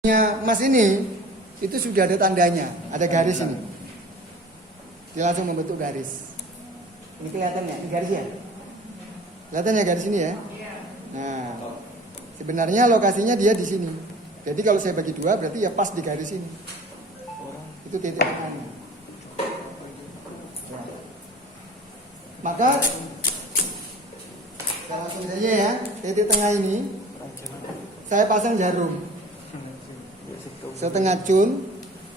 Mas ini itu sudah ada tandanya, ada garis ini. Dia langsung membentuk garis. Ini kelihatan ya, ini garis ya? Kelihatan ya garis ini ya? Nah, sebenarnya lokasinya dia di sini. Jadi kalau saya bagi dua berarti ya pas di garis ini. Itu titik tengahnya. Maka saya langsung saja ya, titik tengah ini saya pasang jarum setengah cun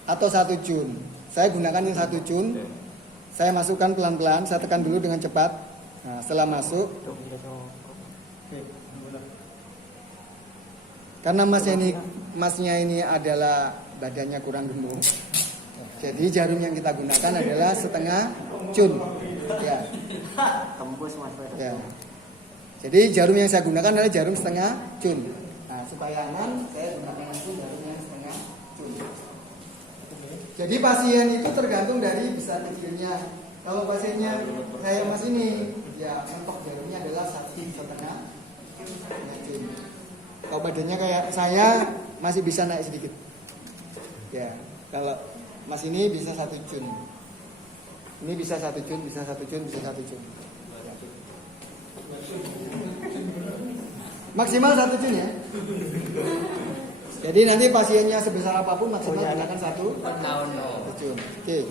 atau 1 cun. Saya gunakan yang 1 cun. Saya masukkan pelan-pelan, saya tekan dulu dengan cepat. Nah, setelah masuk, karena masnya ini adalah badannya kurang gemuk, jadi jarum yang kita gunakan adalah setengah cun. Ya. Ya. Jadi jarum yang saya gunakan adalah jarum setengah cun. Nah, supaya aman, saya gunakan langsung jarum yang setengah cun. Jadi pasien itu tergantung dari besar kecilnya. Kalau pasiennya kayak Mas ini, ya mentok jarumnya adalah 1,5 cun. Kalau badannya kayak saya, masih bisa naik sedikit. Ya, kalau Mas ini bisa 1 cun. Ini bisa 1 cun, bisa 1 cun, bisa 1 cun. Maksimal 1 cun ya. Jadi nanti pasiennya sebesar apapun maksimal gunakan 1 cun. Oke.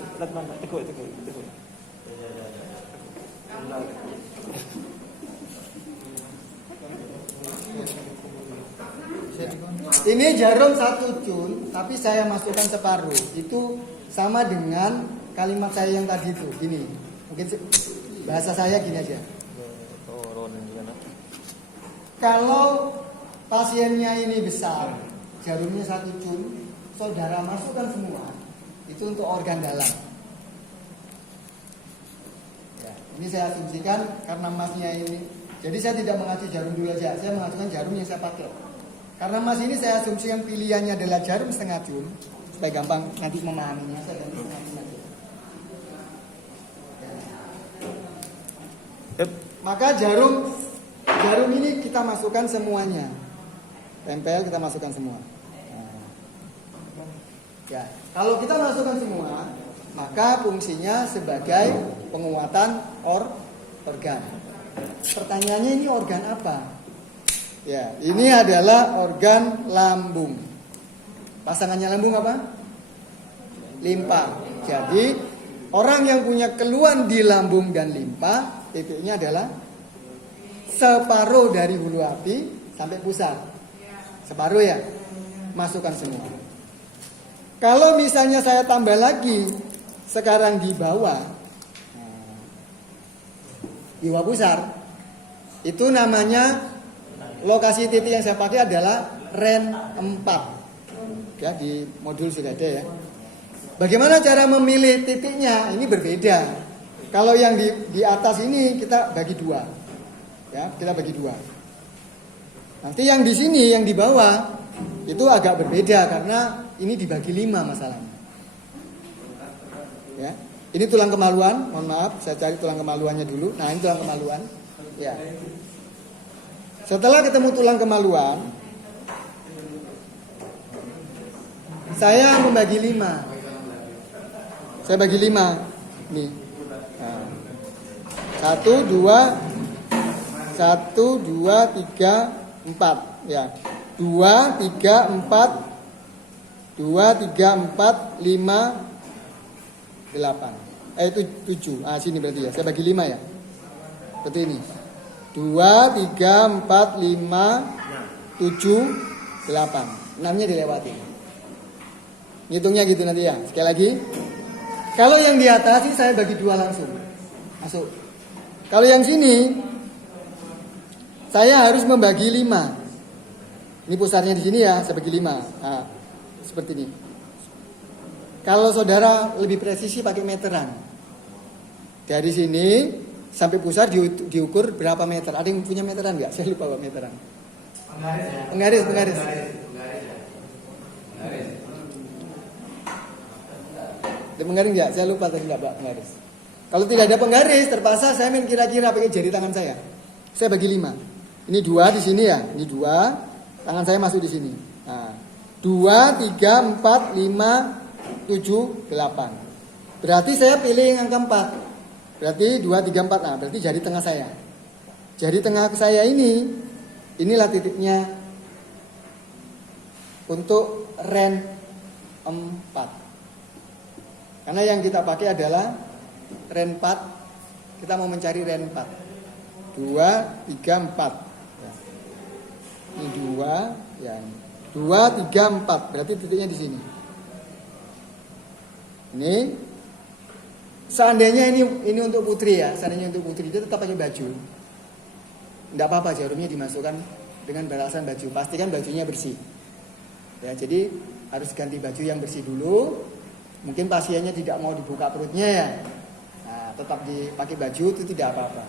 Ini jarum 1 cun, tapi saya masukkan separuh. Itu sama dengan kalimat saya yang tadi itu. Gini, mungkin bahasa saya gini aja. Kalau pasiennya ini besar, jarumnya 1 cun, saudara masukkan semua. Itu untuk organ dalam. Ya, ini saya asumsikan karena masnya ini. Jadi saya tidak mengacu jarum dulu aja, saya mengacukan jarum yang saya pakai. Karena mas ini saya asumsikan pilihannya adalah jarum setengah cun, supaya gampang nanti memahaminya. Saya ganti setengah cun aja. Maka jarum ini kita masukkan semuanya. Tempel kita masukkan semua. Ya, kalau kita masukkan semua, maka fungsinya sebagai penguatan organ. Pertanyaannya ini organ apa? Ya, ini adalah organ lambung. Pasangannya lambung apa? Limpa. Jadi orang yang punya keluhan di lambung dan limpa, titiknya adalah separuh dari hulu api sampai pusat. Separuh ya, masukkan semua. Kalau misalnya saya tambah lagi, sekarang di bawah pusar, itu namanya lokasi titik yang saya pakai adalah REN 4. Ya, di modul sudah ada ya. Bagaimana cara memilih titiknya? Ini berbeda. Kalau yang di atas ini kita bagi 2. Ya, kita bagi 2. Nanti yang di sini, yang di bawah itu agak berbeda karena ini dibagi 5 masalahnya. Ya, ini tulang kemaluan. Mohon maaf, saya cari tulang kemaluannya dulu. Nah, ini tulang kemaluan. Ya. Setelah ketemu tulang kemaluan, saya membagi 5. Saya bagi 5. Nih. Nah. 1, 2, 3, 4. Ya. 2, 3, 4. 2, 3, 4, 5, 8. Itu 7. Ah, sini berarti ya. Saya bagi 5 ya. Seperti ini. 2, 3, 4, 5, 7, 8. 6-nya dilewati. Ngitungnya gitu nanti ya. Sekali lagi. Kalau yang di atas ini saya bagi 2 langsung. Masuk. Kalau yang sini saya harus membagi 5. Ini pusarnya di sini ya, saya bagi 5. Nah, seperti ini. Kalau saudara lebih presisi pakai meteran. Dari sini sampai pusar diukur berapa meter. Ada yang punya meteran nggak? Saya lupa pak meteran. Penggaris. Ada penggaris nggak? Saya lupa tadi nggak pak penggaris. Kalau tidak ada penggaris, terpaksa saya main kira-kira pakai jari tangan saya. Saya bagi 5. Ini 2 di sini ya. Ini 2. Tangan saya masuk di sini. Nah, 2, 3, 4, 5, 7, 8. Berarti saya pilih yang angka 4. Berarti 2, 3, 4. Nah, berarti jari tengah saya. Jari tengah saya inilah titiknya untuk ren 4. Karena yang kita pakai adalah ren 4. Kita mau mencari ren 4. 2, 3, 4. Ya. Ini 2, ya. 2, 3, 4. Berarti titiknya di sini. Ini seandainya ini untuk putri ya, seandainya untuk putri dia tetap pakai baju. Tidak apa-apa jarumnya dimasukkan dengan balasan baju. Pastikan bajunya bersih. Ya, jadi harus ganti baju yang bersih dulu. Mungkin pasiennya tidak mau dibuka perutnya ya. Nah, tetap dipakai baju itu tidak apa-apa.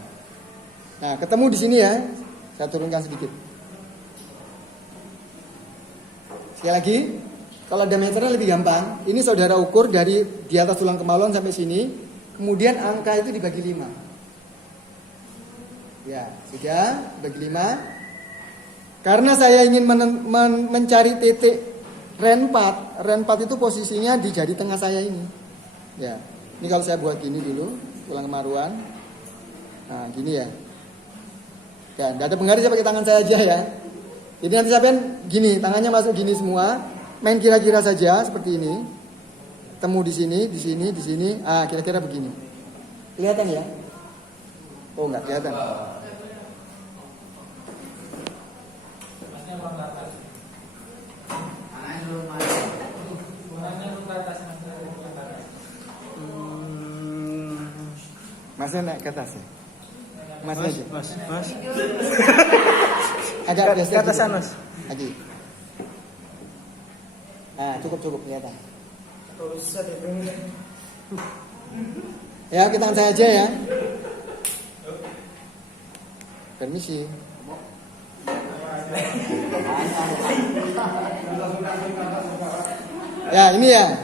Nah, ketemu di sini ya. Saya turunkan sedikit. Sekali lagi, kalau diameternya lebih gampang. Ini saudara ukur dari di atas tulang kemaluan sampai sini. Kemudian angka itu dibagi 5. Ya, sudah bagi 5. Karena saya ingin mencari titik ren 4. Ren 4 itu posisinya di jari tengah saya ini. Ya. Ini kalau saya buat gini dulu, tulang kemaluan. Nah, gini ya. Ya, enggak ada penggaris, saya pakai tangan saya aja ya. Jadi nanti sampean gini, tangannya masuk gini semua. Main kira-kira saja seperti ini. Temu di sini, di sini, di sini. Ah, kira-kira begini. Kelihatan ya? Oh, enggak kelihatan. Masnya naik ke atas ya? Mas aja. Mas. Agak ke atasan mas. Lagi. Nah, cukup kelihatan. Ya, kita saya aja ya. Permisi. Ya, ini ya.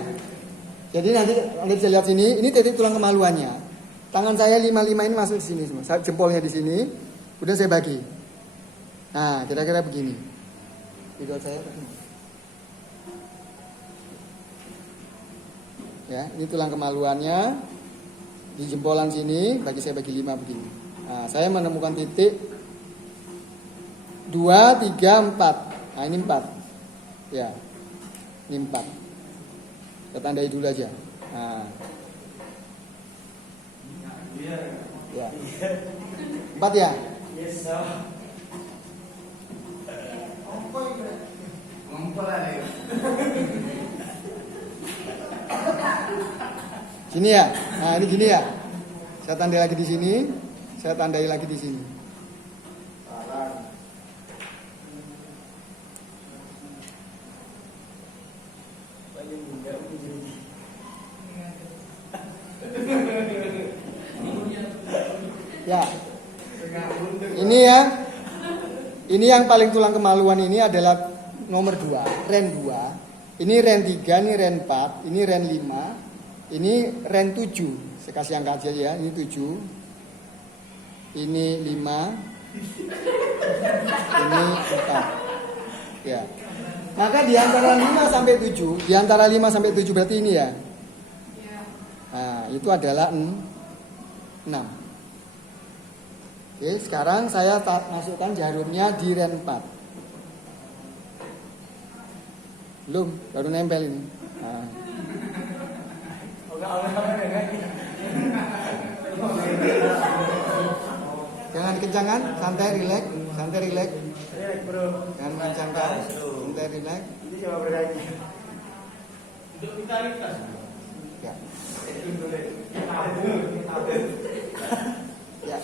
Jadi nanti Anda bisa lihat sini, ini titik tulang kemaluannya. Tangan saya 5 ini masuk di sini semua. Jempolnya di sini, kemudian saya bagi. Nah, kira-kira begini. Video saya. Ya, ini tulang kemaluannya. Di jempolan sini, saya bagi 5 begini. Nah, saya menemukan titik 2, 3, 4. Nah, ini 4. Ya. Ini 4. Kita tandai dulu aja. Nah. Ya. 4 ya? Yes, sir. Gini ya? Nah, ini gini ya. Saya tandai lagi di sini. Saya tandai lagi di sini. Ya. Ini ya. Ini yang paling tulang kemaluan ini adalah nomor 2, ren 2. Ini ren 3, ini ren 4, ini ren 5, ini ren 7. Saya kasih angka aja ya, ini 7. Ini 5. Ini 4. Ya. Maka di antara 5 sampai 7, di antara 5 sampai 7 berarti ini ya. Nah, itu adalah 6. Oke, sekarang saya masukkan jarumnya di ren 4. Belum, baru nempel ini. Nah. Jangan kencangkan, santai, rileks. Jangan kencangkan, santai, rileks. Ya. Ya.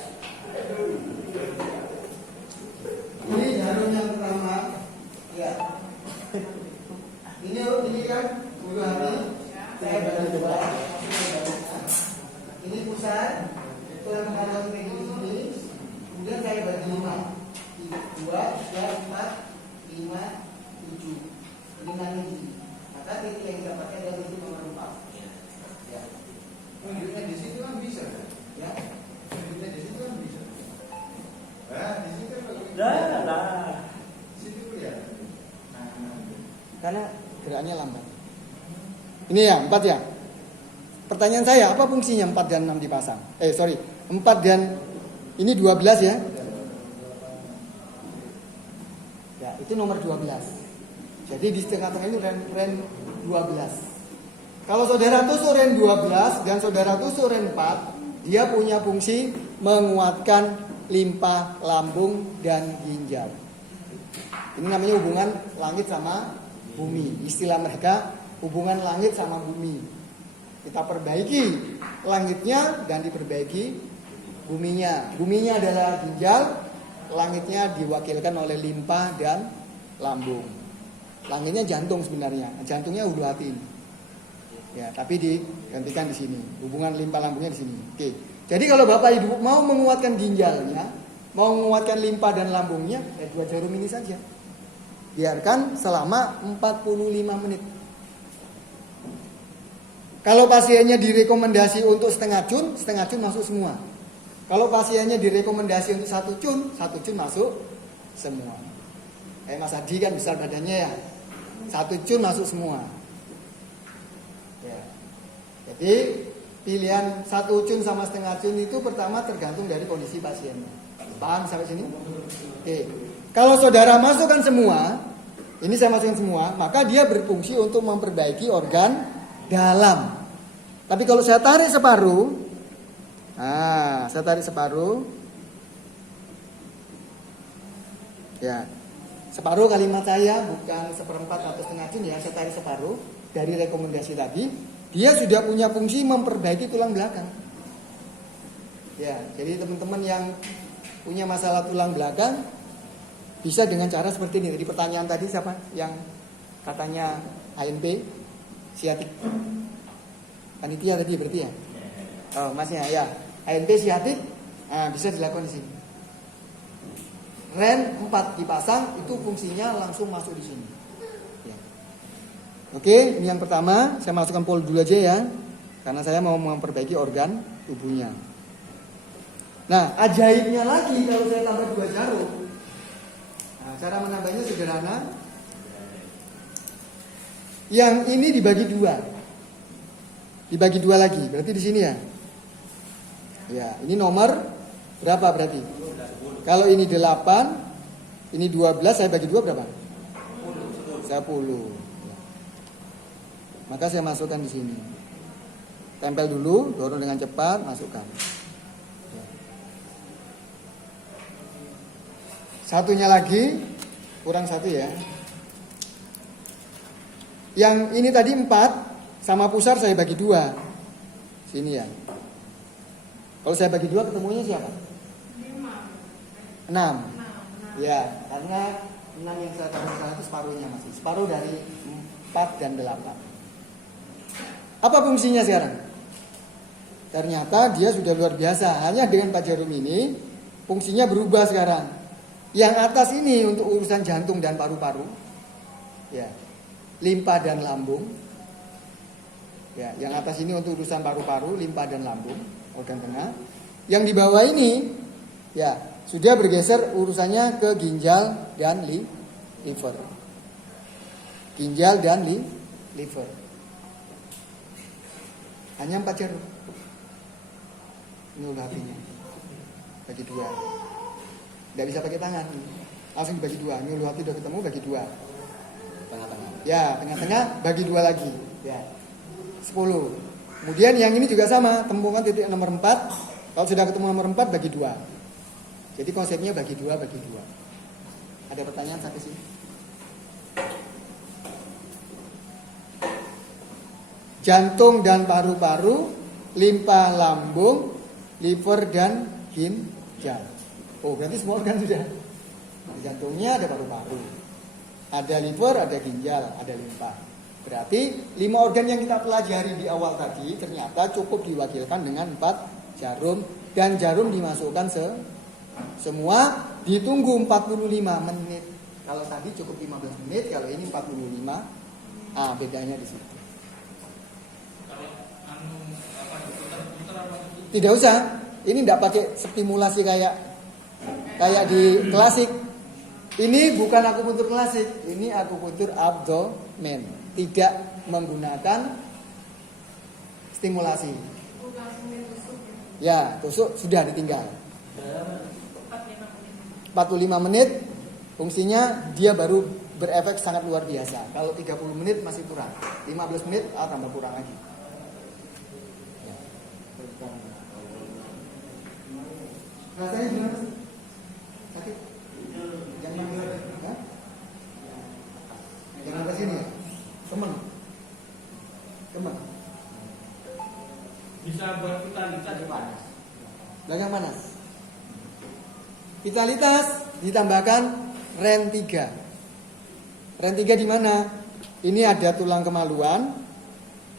Ini jarum yang pertama. Ya. Ini kan bulu hati. Saya bagi 2. Ini pusat. Itu yang ada di sini. Kemudian saya bagi 5. 2, 3, 4, 5, 7. Ini nanti di sini. Maka titik yang kita pakai adalah titik nomor 4. Ya. Tunjuknya di situ kan bisa kan? Ya. Tunjuknya di situ kan bisa. Di situ kan bagus. Lah. Di situ ya. Karena gerakannya lambat. Ini ya 4 ya. Pertanyaan saya, apa fungsinya 4 dan 6 dipasang? 4 dan ini 12 ya. Ya, itu nomor 12. Jadi di tengah-tengah itu ren 12. Kalau saudara tusuk ren 12 dan saudara tusuk ren 4, dia punya fungsi menguatkan limpa lambung dan ginjal. Ini namanya hubungan langit sama bumi. Istilah mereka hubungan langit sama bumi. Kita perbaiki langitnya dan diperbaiki buminya. Buminya adalah ginjal, langitnya diwakilkan oleh limpa dan lambung. Langitnya jantung sebenarnya, jantungnya ulu hati. Ya, tapi digantikan di sini. Hubungan limpa lambungnya di sini. Oke. Jadi kalau Bapak Ibu mau menguatkan ginjalnya, mau menguatkan limpa dan lambungnya, 2 jarum ini saja. Biarkan selama 45 menit. Kalau pasiennya direkomendasi untuk setengah cun masuk semua. Kalau pasiennya direkomendasi untuk 1 cun masuk semua. Mas Adi kan besar badannya ya. 1 cun masuk semua. Ya. Jadi pilihan 1 cun sama setengah cun itu pertama tergantung dari kondisi pasiennya. Paham sampai sini? Oke. Kalau saudara masukkan semua, ini saya masukkan semua, maka dia berfungsi untuk memperbaiki organ dalam. Tapi kalau saya tarik separuh, ya, separuh kalimat saya bukan 1/4 atau setengah cun ya, saya tarik separuh dari rekomendasi tadi. Dia sudah punya fungsi memperbaiki tulang belakang. Ya, jadi teman-teman yang punya masalah tulang belakang bisa dengan cara seperti ini. Jadi pertanyaan tadi siapa yang katanya ANP siatik? Panitia tadi berarti ya? Oh, masnya ya. ANP siatik, bisa dilakukan di sini. Ren 4 dipasang, itu fungsinya langsung masuk di sini. Ya. Oke, ini yang pertama. Saya masukkan pol dulu aja ya, karena saya mau memperbaiki organ tubuhnya. Nah, ajaibnya lagi kalau saya tambah 2 jarum. Nah, cara menambahnya sederhana. Yang ini dibagi 2. Dibagi 2 lagi, berarti di sini ya. Ya, ini nomor berapa berarti? Kalau ini 8, ini 12, saya bagi 2 berapa? 10. Maka saya masukkan di sini. Tempel dulu, dorong dengan cepat, masukkan. Satunya lagi, kurang 1 ya. Yang ini tadi 4, sama pusar saya bagi 2. Sini ya. Kalau saya bagi 2 ketemunya siapa? 6. Ya, karena 6 yang saya taruh di sana itu separuhnya masih. Separuh dari 4 dan 8. Apa fungsinya sekarang? Ternyata dia sudah luar biasa. Hanya dengan 4 jarum ini, fungsinya berubah sekarang. Yang atas ini untuk urusan jantung dan paru-paru. Ya. Limpa dan lambung. Ya, yang atas ini untuk urusan paru-paru, limpa dan lambung, organ tengah. Yang di bawah ini, ya, sudah bergeser urusannya ke ginjal dan liver. Ginjal dan liver. Hanya 4 jarum. Ini udah hatinya. Bagi 2. Tidak bisa pakai tangan. Langsung bagi 2. Ini ulu hati udah ketemu, bagi 2. Tengah-tengah. Ya, tengah-tengah bagi 2 lagi. Ya. 10. Kemudian yang ini juga sama, temukan titik nomor 4. Kalau sudah ketemu nomor 4 bagi 2. Jadi konsepnya bagi 2 bagi 2. Ada pertanyaan sampai sini? Jantung dan paru-paru, limpa lambung, liver dan ginjal. Oh, berarti semua organ sudah. Jantungnya ada paru-paru, ada liver, ada ginjal, ada limpa. Berarti 5 organ yang kita pelajari di awal tadi ternyata cukup diwakilkan dengan 4 jarum. Dan jarum dimasukkan semua, ditunggu 45 menit. Kalau tadi cukup 15 menit, kalau ini 45. Bedanya di situ. Tidak usah. Ini tidak pakai stimulasi kayak di klasik. Ini bukan akupuntur klasik, ini akupuntur abdomen. tidak menggunakan stimulasi. Ya, tusuk sudah ditinggal. 45 menit fungsinya dia baru berefek sangat luar biasa. Kalau 30 menit masih kurang. 15 menit tambah kurang lagi. Rasanya gimana? Sakit? Jangan manggil. Jangan ke sini ya? Temen. Bisa buat vitalitas panas. Belakang panas. Vitalitas ditambahkan REN 3. REN 3 di mana? Ini ada tulang kemaluan.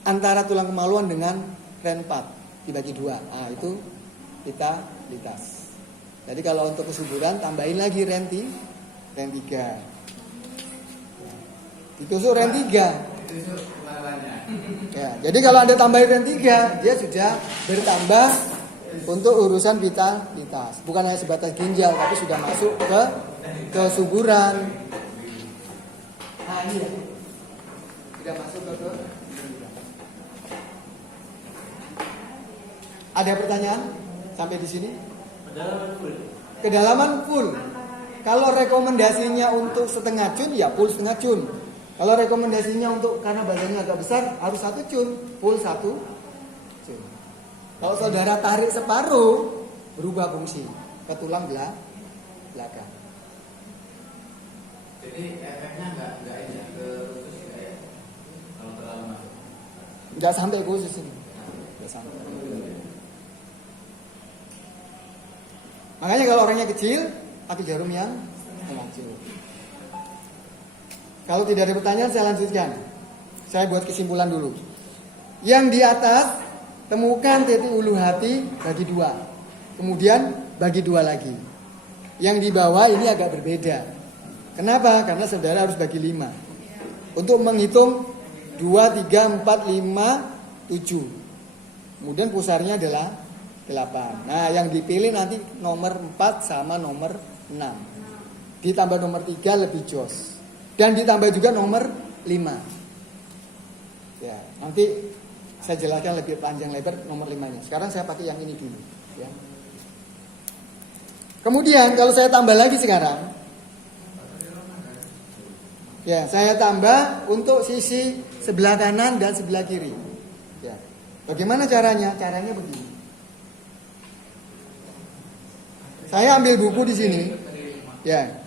Antara tulang kemaluan dengan REN 4 dibagi 2. Nah, itu vitalitas. Jadi kalau untuk kesuburan tambahin lagi REN 3. Ditusuk REN 3. Ya, jadi kalau Anda tambahin REN 3, dia sudah bertambah untuk urusan vitalitas. Bukan hanya sebatas ginjal, tapi sudah masuk ke kesuburan. Nah, ini ya. Sudah masuk ke kesuburan. Ada pertanyaan sampai di sini? Kedalaman full. Kalau rekomendasinya untuk setengah cun, ya full setengah cun. Kalau rekomendasinya untuk karena badannya agak besar harus 1 cun, full 1 cun. Kalau saudara tarik separuh, berubah fungsi ke tulang belakang. Jadi efeknya nggak ini ke khusus ya? Kalau terlalu masuk. Nggak sampai khusus ini. Nggak sampai. Makanya kalau orangnya kecil, pakai jarum yang maju. Kalau tidak ada pertanyaan, saya lanjutkan. Saya buat kesimpulan dulu. Yang di atas, temukan titik ulu hati bagi 2. Kemudian bagi 2 lagi. Yang di bawah ini agak berbeda. Kenapa? Karena saudara harus bagi 5. Untuk menghitung 2, 3, 4, 5, 7. Kemudian pusarnya adalah 8. Nah, yang dipilih nanti nomor 4 sama nomor 6. Ditambah nomor 3 lebih jos. Dan ditambah juga nomor 5. Ya, nanti saya jelaskan lebih panjang lebar nomor 5-nya. Sekarang saya pakai yang ini dulu, ya. Kemudian kalau saya tambah lagi sekarang, ya, saya tambah untuk sisi sebelah kanan dan sebelah kiri. Ya. Bagaimana caranya? Caranya begini. Saya ambil buku di sini. Ya.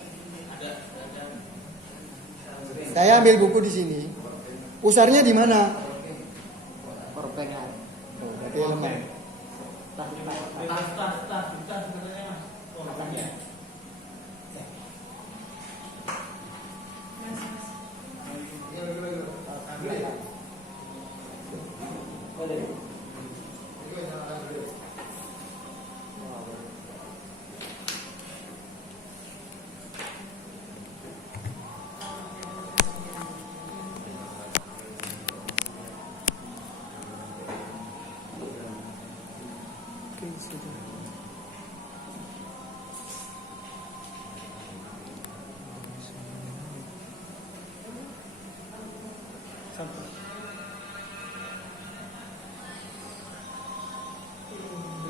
Saya ambil buku di sini. Pusarnya di mana? Perpengan. Berarti lemah. Tas sebenarnya mas. Katanya.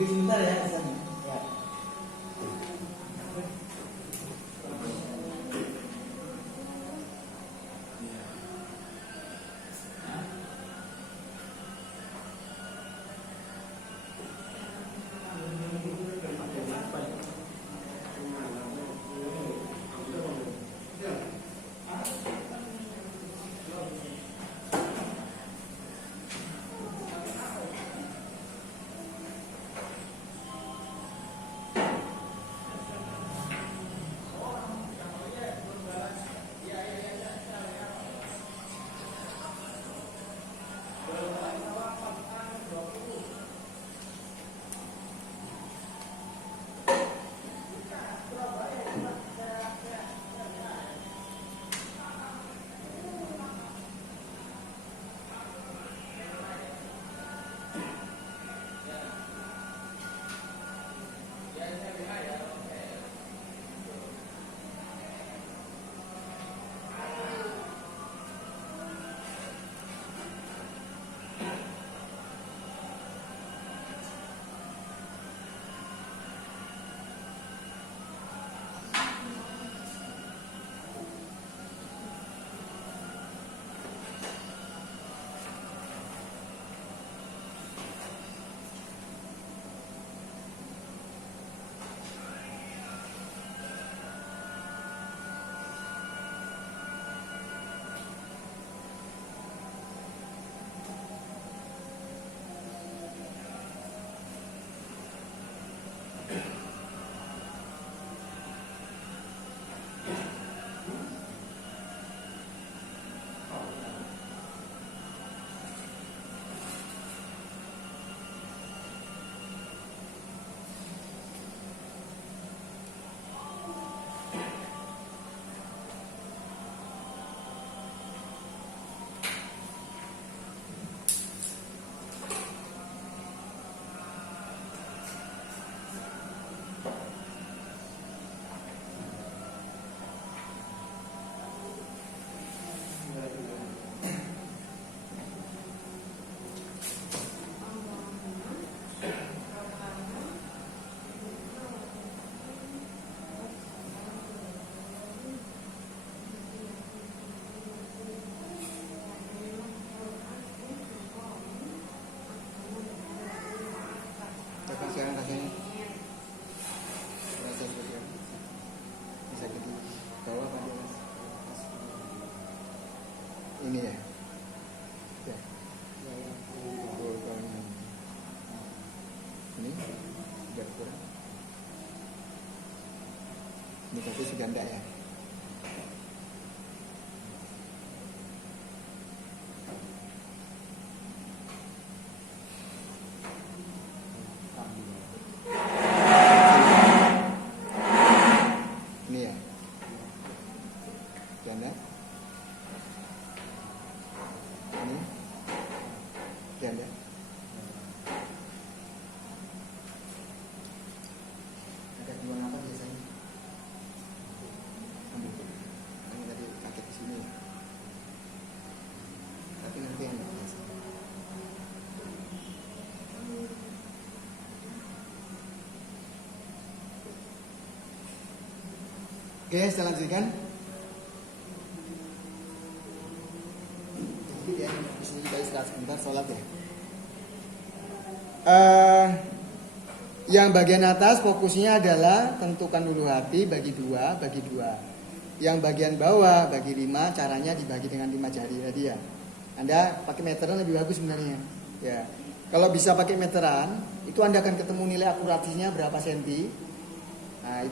Beri sebentar ya, kesana. Ya. berarti sudah enggak ya. Ini ya. Sudah enggak? Ini. Sudah enggak? Ada dua apa biasanya? Ini tadi pakai di sini. Tapi nanti yang biasa. Oke, saya lanjutkan. Jadi ya, di sini kita istirahat sebentar, sholat ya. Yang bagian atas fokusnya adalah tentukan dulu hati bagi dua. Yang bagian bawah bagi 5, caranya dibagi dengan 5 jari tadi ya. Anda pakai meteran lebih bagus sebenarnya. Ya, kalau bisa pakai meteran, itu Anda akan ketemu nilai akurasinya berapa senti. Nah,